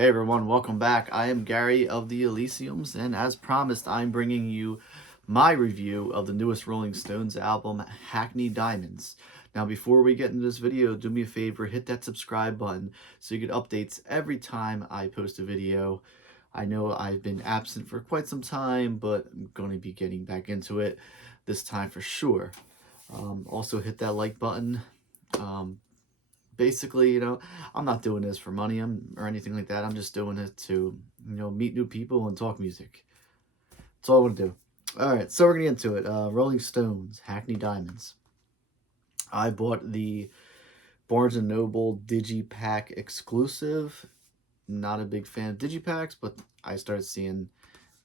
Hey everyone, welcome back. I am Gary of the Elysiums, and as promised, I'm bringing you my review of the newest Rolling Stones album, Hackney Diamonds. Now, before we get into this video, do me a favor, hit that subscribe button so you get updates every time I post a video. I know I've been absent for quite some time, but I'm going to be getting back into it this time for sure. Also, hit that like button. Basically, I'm not doing this for money or anything like that. I'm just doing it to, meet new people and talk music. That's all I want to do. All right, so we're going to get into it. Rolling Stones, Hackney Diamonds. I bought the Barnes & Noble Digipack exclusive. Not a big fan of Digipacks, but I started seeing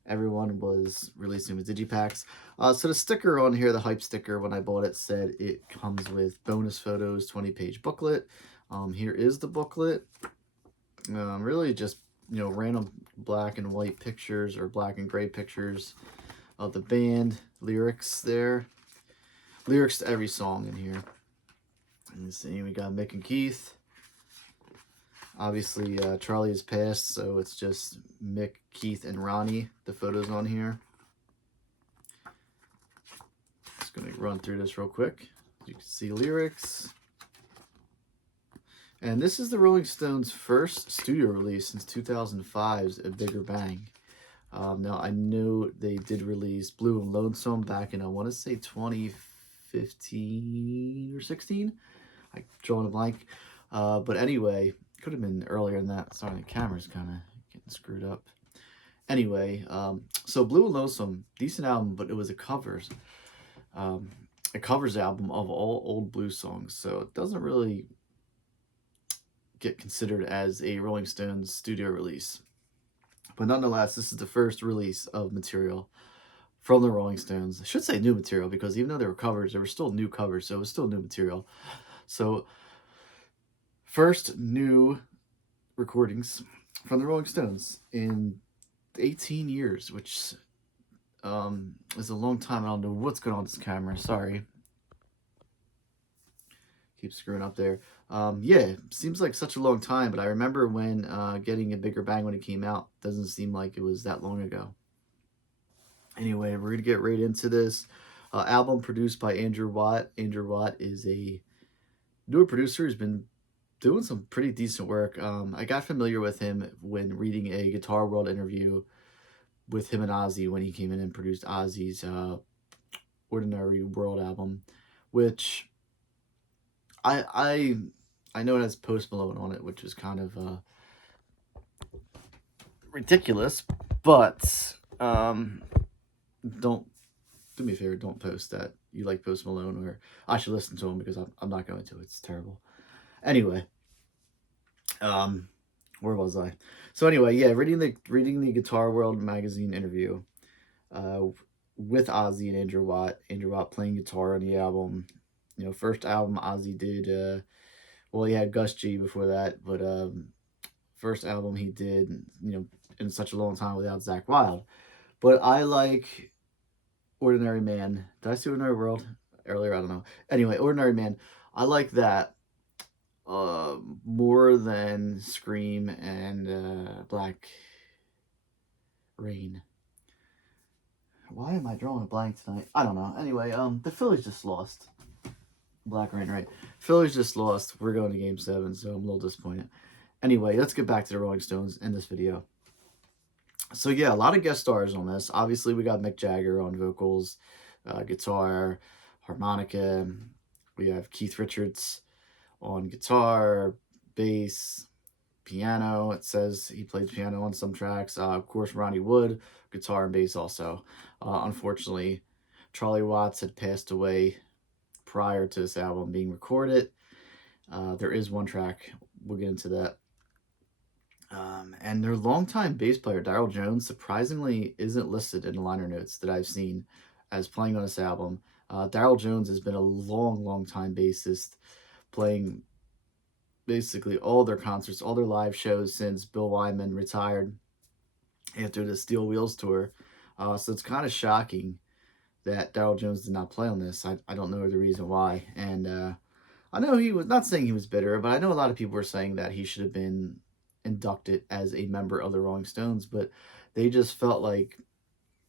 everyone was releasing with Digipacks. So the sticker on here, the hype sticker, when I bought it, said it comes with bonus photos, 20-page booklet. Here is the booklet. Really just, random black and white pictures or black and gray pictures of the band. Lyrics there. Lyrics to every song in here. And see, we got Mick and Keith. Obviously, Charlie has passed, so it's just Mick, Keith, and Ronnie, the photos on here. Just going to run through this real quick. You can see lyrics. And this is the Rolling Stones' first studio release since 2005's A Bigger Bang. Now, I know they did release Blue and Lonesome back in, I want to say, 2015 or 16. I'm drawing a blank. But anyway, could have been earlier than that. Sorry, the camera's kind of getting screwed up. Anyway, so Blue and Lonesome, decent album, but it was a covers album of all old blues songs. So it doesn't really get considered as a Rolling Stones studio release. But nonetheless, this is the first release of material from the Rolling Stones. I should say new material, because even though they were covers, they were still new covers, so it was still new material. So first new recordings from the Rolling Stones in 18 years, which is a long time. I don't know what's going on with this camera. Sorry. Keep screwing up there. Yeah, seems like such a long time, but I remember when getting A Bigger Bang when it came out. Doesn't seem like it was that long ago. Anyway, we're going to get right into this. Album produced by Andrew Watt. Andrew Watt is a newer producer who's been doing some pretty decent work. I got familiar with him when reading a Guitar World interview with him and Ozzy when he came in and produced Ozzy's Ordinary World album, which I know it has Post Malone on it, which is kind of ridiculous, but don't do me a favor, don't post that you like Post Malone, or I should listen to him, because I'm not going to. It's terrible. Anyway, where was I? So anyway, yeah, reading the Guitar World magazine interview with Ozzy and Andrew Watt. Andrew Watt playing guitar on the album. First album Ozzy did. Well, he had Gus G before that, but first album he did, in such a long time without Zakk Wylde. But I like Ordinary Man. Did I say Ordinary World earlier? I don't know. Anyway, Ordinary Man. I like that more than Scream and Black Rain. Why am I drawing a blank tonight? I don't know. Anyway, the Phillies just lost. Black Rain, right? Phillies just lost. We're going to Game 7, so I'm a little disappointed. Anyway, let's get back to the Rolling Stones in this video. So yeah, a lot of guest stars on this. Obviously, we got Mick Jagger on vocals, guitar, harmonica. We have Keith Richards on guitar, bass, piano. It says he plays piano on some tracks. Of course, Ronnie Wood, guitar and bass also. Unfortunately, Charlie Watts had passed away prior to this album being recorded. There is one track. We'll get into that. And their longtime bass player, Daryl Jones, surprisingly isn't listed in the liner notes that I've seen as playing on this album. Daryl Jones has been a long time bassist, playing basically all their concerts, all their live shows since Bill Wyman retired after the Steel Wheels tour. So it's kind of shocking that Daryl Jones did not play on this. I don't know the reason why. And I know he was not saying he was bitter, but I know a lot of people were saying that he should have been inducted as a member of the Rolling Stones, but they just felt like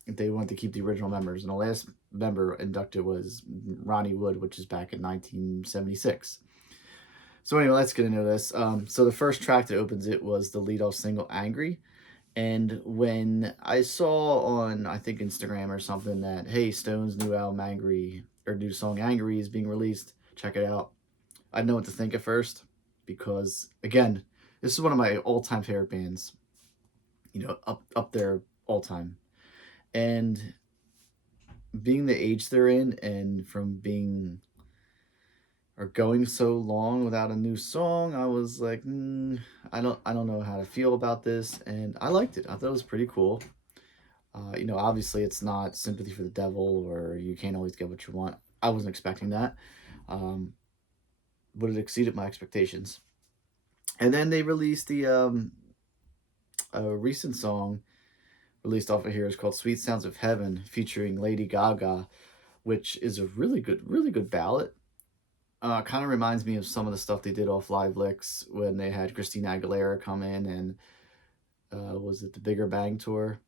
they wanted to keep the original members. And the last member inducted was Ronnie Wood, which is back in 1976. So anyway, let's get into this. So the first track that opens it was the lead-off single, Angry. And when I saw on, I think, Instagram or something that, hey, Stone's new album, Angry, or new song, Angry, is being released, check it out. I didn't know what to think at first because, again, this is one of my all-time favorite bands, up there all time. And being the age they're in and from being or going so long without a new song, I was like, I don't know how to feel about this, and I liked it. I thought it was pretty cool. Obviously it's not Sympathy for the Devil or You Can't Always Get What You Want. I wasn't expecting that, but it exceeded my expectations. And then they released a recent song released off of here is called Sweet Sounds of Heaven, featuring Lady Gaga, which is a really good ballad. Kind of reminds me of some of the stuff they did off Live Licks when they had Christina Aguilera come in, and was it the Bigger Bang tour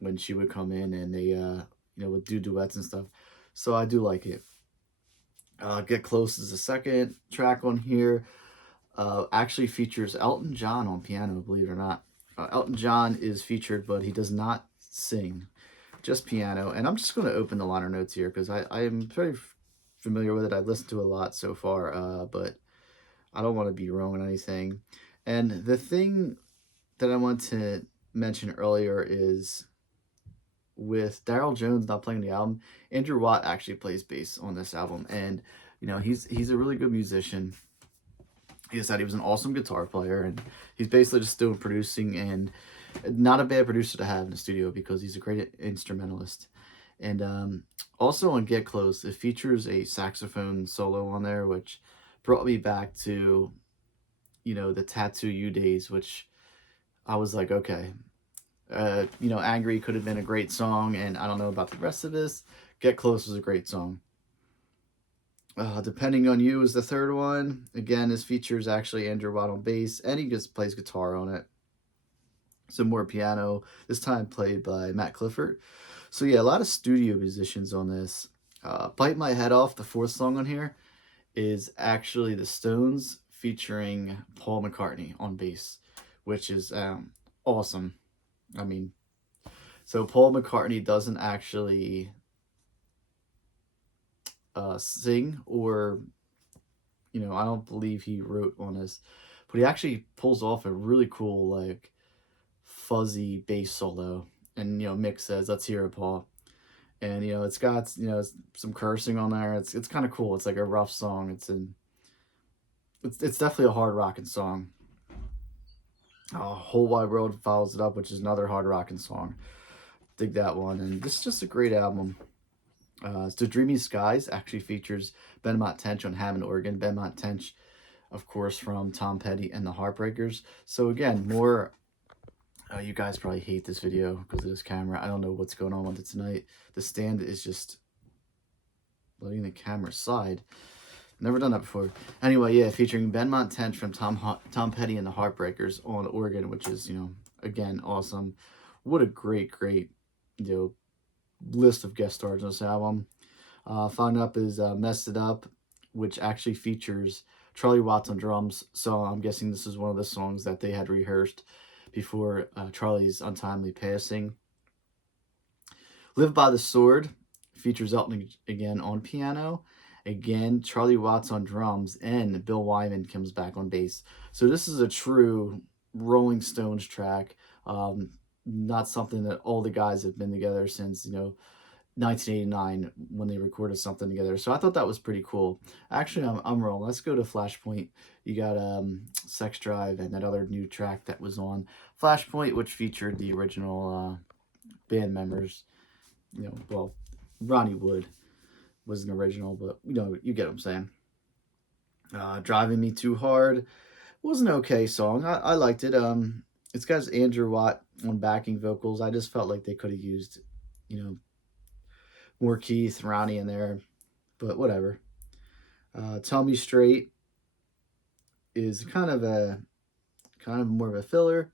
when she would come in and they would do duets and stuff. So I do like it. Get Close is the second track on here. Actually features Elton John on piano, believe it or not. Elton John is featured, but he does not sing, just piano. And I'm just going to open the liner notes here because I am very familiar with it. I've listened to a lot so far, but I don't want to be wrong on anything. And the thing that I want to mention earlier is with Daryl Jones not playing the album, Andrew Watt actually plays bass on this album. And, he's a really good musician. He said he was an awesome guitar player, and he's basically just doing producing, and not a bad producer to have in the studio because he's a great instrumentalist. And also on Get Close, it features a saxophone solo on there, which brought me back to, the Tattoo You days, which I was like, okay, Angry could have been a great song, and I don't know about the rest of this. Get Close was a great song. Depending on You is the third one. Again, this features actually Andrew Watt on bass, and he just plays guitar on it. Some more piano, this time played by Matt Clifford. So yeah, a lot of studio musicians on this. Bite My Head Off, the fourth song on here, is actually the Stones featuring Paul McCartney on bass, which is awesome. I mean, so Paul McCartney doesn't actually sing, or I don't believe he wrote on this, but he actually pulls off a really cool, like, fuzzy bass solo. And Mick says, "Let's hear it, Paul." And it's got some cursing on there. It's kind of cool. It's like a rough song. It's definitely a hard rocking song. Whole Wide World follows it up, which is another hard rocking song. Dig that one. And this is just a great album. So Dreamy Skies actually features Benmont Tench on Hammond organ. Benmont Tench, of course, from Tom Petty and the Heartbreakers. So again, more, you guys probably hate this video because of this camera. I don't know what's going on with it tonight. The stand is just letting the camera slide. Never done that before. Anyway, yeah, featuring Benmont Tench from Tom Petty and the Heartbreakers on organ, which is, again, awesome. What a great, list of guest stars on this album. Following up is Messed It Up, which actually features Charlie Watts on drums. So I'm guessing this is one of the songs that they had rehearsed before Charlie's untimely passing. Live by the Sword features Elton again on piano. Again, Charlie Watts on drums, and Bill Wyman comes back on bass. So this is a true Rolling Stones track. Not something that all the guys have been together since, 1989 when they recorded something together. So I thought that was pretty cool. Actually, I'm wrong. Let's go to Flashpoint. You got Sex Drive and that other new track that was on Flashpoint, which featured the original band members. Ronnie Wood was an original, but you get what I'm saying. Driving Me Too Hard was an okay song. I liked it. It's got Andrew Watt on backing vocals. I just felt like they could have used, more Keith and Ronnie in there, but whatever. Tell Me Straight is kind of a kind of more of a filler.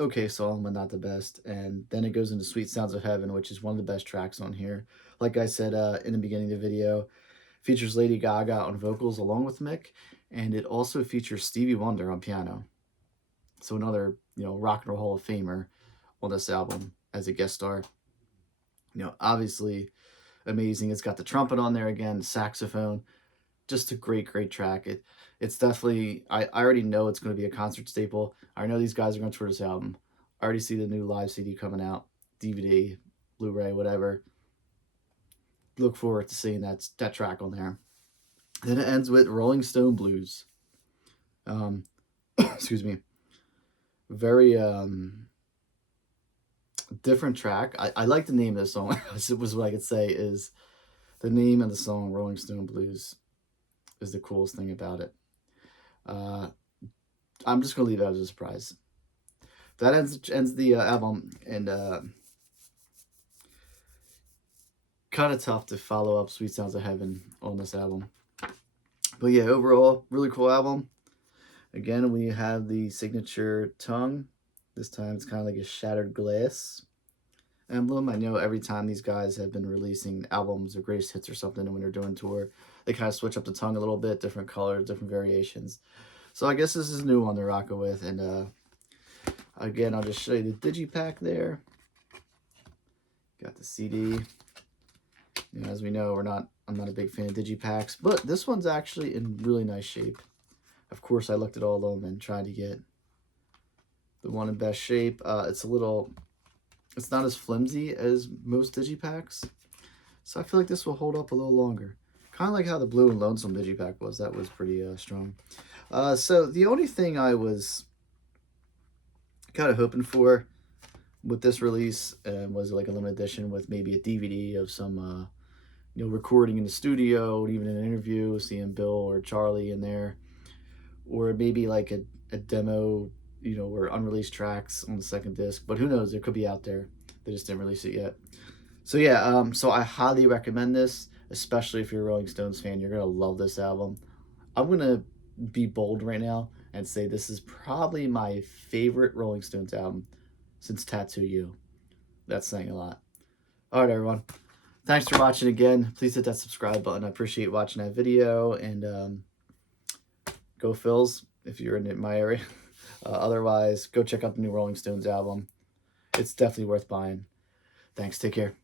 Okay song, but not the best. And then it goes into Sweet Sounds of Heaven, which is one of the best tracks on here. Like I said in the beginning of the video, features Lady Gaga on vocals along with Mick, and it also features Stevie Wonder on piano. So another, Rock and Roll Hall of Famer on this album as a guest star. Obviously amazing. It's got the trumpet on there again, saxophone. Just a great, great track. It's definitely, I already know it's going to be a concert staple. I know these guys are going to tour this album. I already see the new live CD coming out, DVD, Blu-ray, whatever. Look forward to seeing that track on there. Then it ends with Rolling Stone Blues. Excuse me. Very different track. I like the name of the song. It was what I could say is the name of the song, Rolling Stone Blues, is the coolest thing about it. I'm just going to leave it as a surprise. That ends the album, and kind of tough to follow up Sweet Sounds of Heaven on this album. But yeah, overall, really cool album. Again, we have the signature tongue. This time it's kind of like a shattered glass emblem. I know every time these guys have been releasing albums or greatest hits or something, and when they're doing tour, they kind of switch up the tongue a little bit, different colors, different variations. So I guess this is a new one they're rocking with. And again, I'll just show you the digipack there. Got the CD. As we know, I'm not a big fan of digipacks, but this one's actually in really nice shape. Of course, I looked at all of them and tried to get the one in best shape. It's not as flimsy as most digipacks, so I feel like this will hold up a little longer. Kind of like how the Blue and Lonesome digipack was. That was pretty strong. So the only thing I was kind of hoping for with this release was like a limited edition with maybe a DVD of some recording in the studio, or even an interview, seeing Bill or Charlie in there, or maybe like a demo, or unreleased tracks on the second disc. But who knows? It could be out there. They just didn't release it yet. So yeah, so I highly recommend this, especially if you're a Rolling Stones fan. You're gonna love this album. I'm gonna be bold right now and say this is probably my favorite Rolling Stones album since Tattoo You. That's saying a lot. All right, everyone. Thanks for watching again. Please hit that subscribe button. I appreciate watching that video. And go Phils if you're in my area. Otherwise, go check out the new Rolling Stones album. It's definitely worth buying. Thanks. Take care.